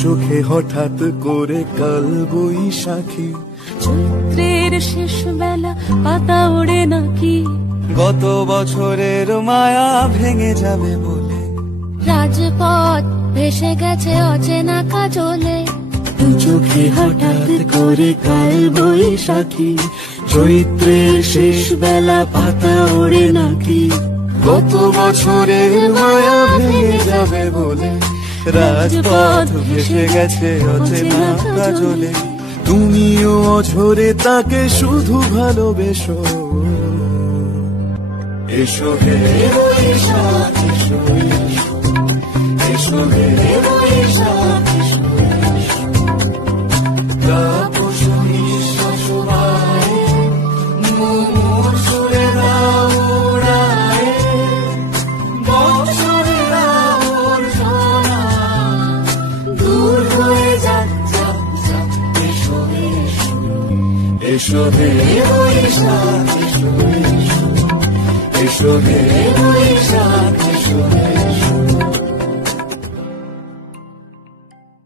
চোখে হঠাৎ করে কাল বৈশাখী, চৈত্রের শেষ বেলা পাতা ওড়ে নাকি, গত বছরের মায়া ভেঙে যাবে বলে, রাজপথ ভেসে গেছে অচেনা কাজলে, দু চোখে হঠাৎ করে কাল বৈশাখী, চৈত্রের শেষ বেলা পাতা ওড়ে নাকি, গত বছরের মায়া ভেঙে যাবে বলে, রাজপথ ভেসে গেছে অচেনা কাজলে, তুমিও অঝরে তাকে শুধু ভালোবেসো। এসো হে বৈশাখ এসো, এসো হে বৈশাখ এসো, তাপস নিঃশ্বাস বায়ে, মুমুর সুরে দাও উড়ায়ে, বৎসরের আবর্জনা দূর হয়ে যাক যাক যাক। এসো এসো, এসো হে বৈশাখ এসো, এসো হে বৈশাখ।